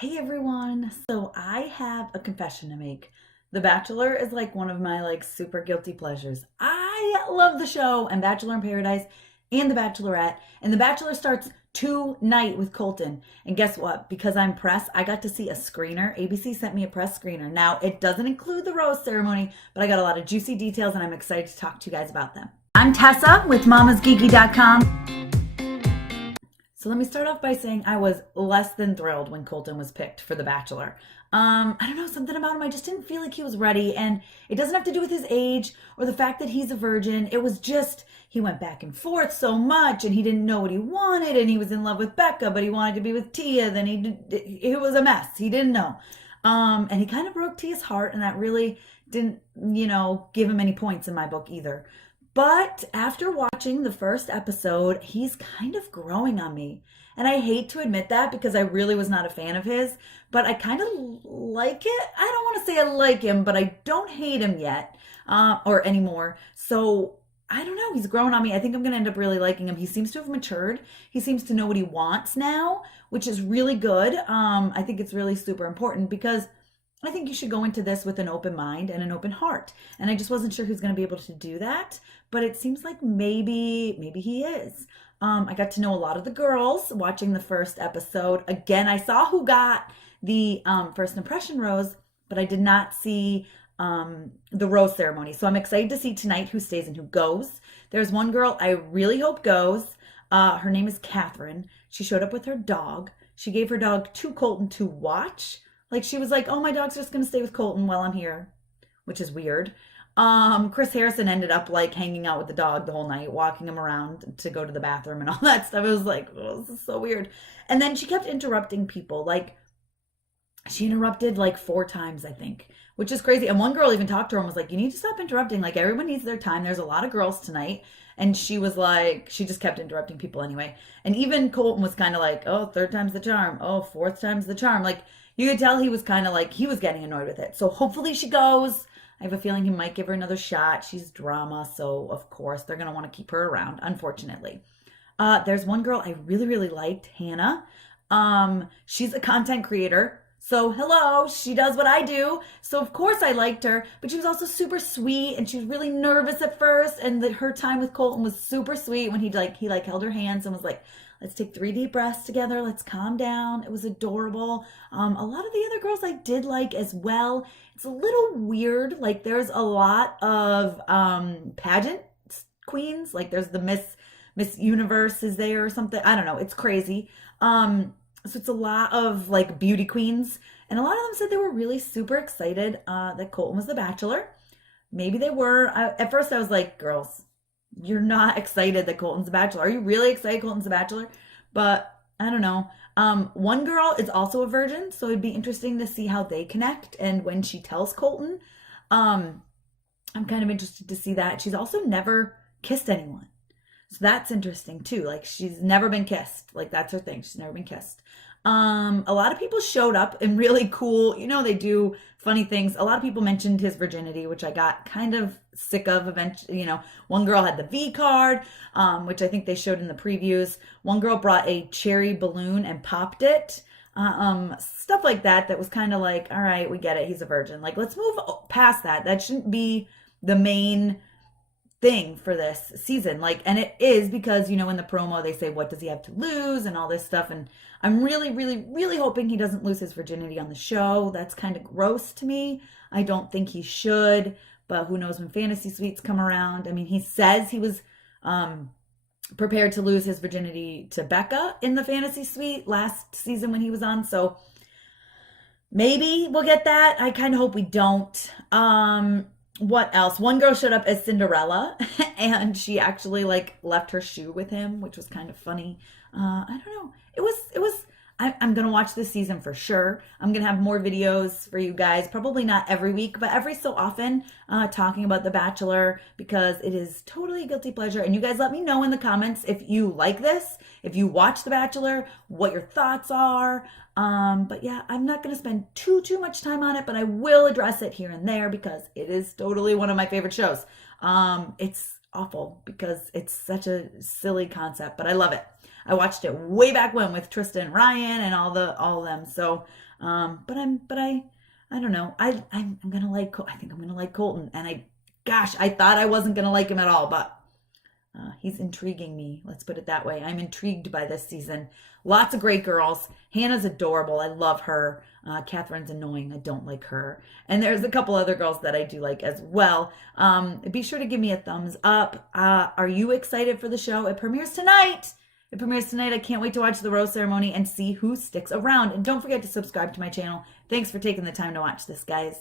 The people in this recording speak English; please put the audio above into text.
Hey everyone. So I have a confession to make. The Bachelor is like one of my super guilty pleasures. I love the show and Bachelor in Paradise and The Bachelorette. And The Bachelor starts tonight with Colton. And guess what? Because I'm press, I got to see a screener. ABC sent me a press screener. Now, it doesn't include the rose ceremony, but I got a lot of juicy details and I'm excited to talk to you guys about them. I'm Tessa with mamasgeeky.com. So let me start off by saying I was less than thrilled when Colton was picked for The Bachelor. I don't know, something about him, I just didn't feel like he was ready. And it doesn't have to do with his age or the fact that he's a virgin. It was just, he went back and forth so much and he didn't know what he wanted and he was in love with Becca, but he wanted to be with Tia. Then it was a mess. He didn't know. And he kind of broke Tia's heart and that really didn't, give him any points in my book either. But after watching the first episode, he's kind of growing on me. And I hate to admit that because I really was not a fan of his, but I kind of like it. I don't want to say I like him, but I don't hate him yet or anymore. So I don't know. He's growing on me. I think I'm going to end up really liking him. He seems to have matured. He seems to know what he wants now, which is really good. I think it's really super important because I think you should go into this with an open mind and an open heart. And I just wasn't sure who's going to be able to do that, but it seems like maybe he is. I got to know a lot of the girls watching the first episode. Again, I saw who got the first impression rose, but I did not see the rose ceremony. So I'm excited to see tonight who stays and who goes. There's one girl I really hope goes. Her name is Catherine. She showed up with her dog. She gave her dog to Colton to watch. Like she was like, oh, my dog's just going to stay with Colton while I'm here, which is weird. Chris Harrison ended up like hanging out with the dog the whole night, walking him around to go to the bathroom and all that stuff. It was like, oh, this is so weird. And then she kept interrupting people. Like she interrupted like 4 times, I think, which is crazy. And one girl even talked to her and was like, you need to stop interrupting. Like everyone needs their time. There's a lot of girls tonight. And she was like, she just kept interrupting people anyway. And even Colton was kind of like, oh, third time's the charm. Oh, fourth time's the charm. Like you could tell he was kind of like, he was getting annoyed with it. So hopefully she goes. I have a feeling he might give her another shot. She's drama. So of course they're going to want to keep her around, unfortunately. There's one girl I really liked, Hannah. She's a content creator. So hello, she does what I do. So of course I liked her, but she was also super sweet and she was really nervous at first. And her time with Colton was super sweet when he held her hands and was like, let's take 3 deep breaths together. Let's calm down. It was adorable. A lot of the other girls I did like as well. It's a little weird. Like there's a lot of pageant queens. Like there's the Miss Universe is there or something. I don't know. It's crazy. So it's a lot of like beauty queens. And a lot of them said they were really super excited that Colton was the Bachelor. Maybe they were. At first I was like, girls, you're not excited that Colton's the Bachelor. Are you really excited Colton's the Bachelor? But I don't know. One girl is also a virgin, so it'd be interesting to see how they connect. And when she tells Colton, I'm kind of interested to see that. She's also never kissed anyone. So that's interesting too. Like she's never been kissed. Like that's her thing. She's never been kissed. A lot of people showed up in really cool, they do funny things. A lot of people mentioned his virginity, which I got kind of sick of eventually. One girl had the V card, which I think they showed in the previews. One girl brought a cherry balloon and popped it. Stuff like that. That was kind of like, all right, we get it. He's a virgin. Like, let's move past that. That shouldn't be the main thing for this season. Like, and it is because, in the promo they say, what does he have to lose and all this stuff. And I'm really hoping he doesn't lose his virginity on the show. That's kind of gross to me. I don't think he should, but who knows when fantasy suites come around. I mean, he says he was prepared to lose his virginity to Becca in the fantasy suite last season when he was on. So maybe we'll get that. I kind of hope we don't. What else? One girl showed up as Cinderella and she actually left her shoe with him, which was kind of funny. I don't know. I'm going to watch this season for sure. I'm going to have more videos for you guys, probably not every week, but every so often, talking about The Bachelor because it is totally a guilty pleasure. And you guys let me know in the comments if you like this, if you watch The Bachelor, what your thoughts are. But yeah, I'm not going to spend too much time on it, but I will address it here and there because it is totally one of my favorite shows. It's awful because it's such a silly concept, but I love it. I watched it way back when with Tristan and Ryan and all of them. So, I don't know. I'm gonna like. I think I'm gonna like Colton. And gosh, I thought I wasn't gonna like him at all, but he's intriguing me. Let's put it that way. I'm intrigued by this season. Lots of great girls. Hannah's adorable. I love her. Catherine's annoying. I don't like her. And there's a couple other girls that I do like as well. Be sure to give me a thumbs up. Are you excited for the show? It premieres tonight. I can't wait to watch the rose ceremony and see who sticks around. And don't forget to subscribe to my channel. Thanks for taking the time to watch this, guys.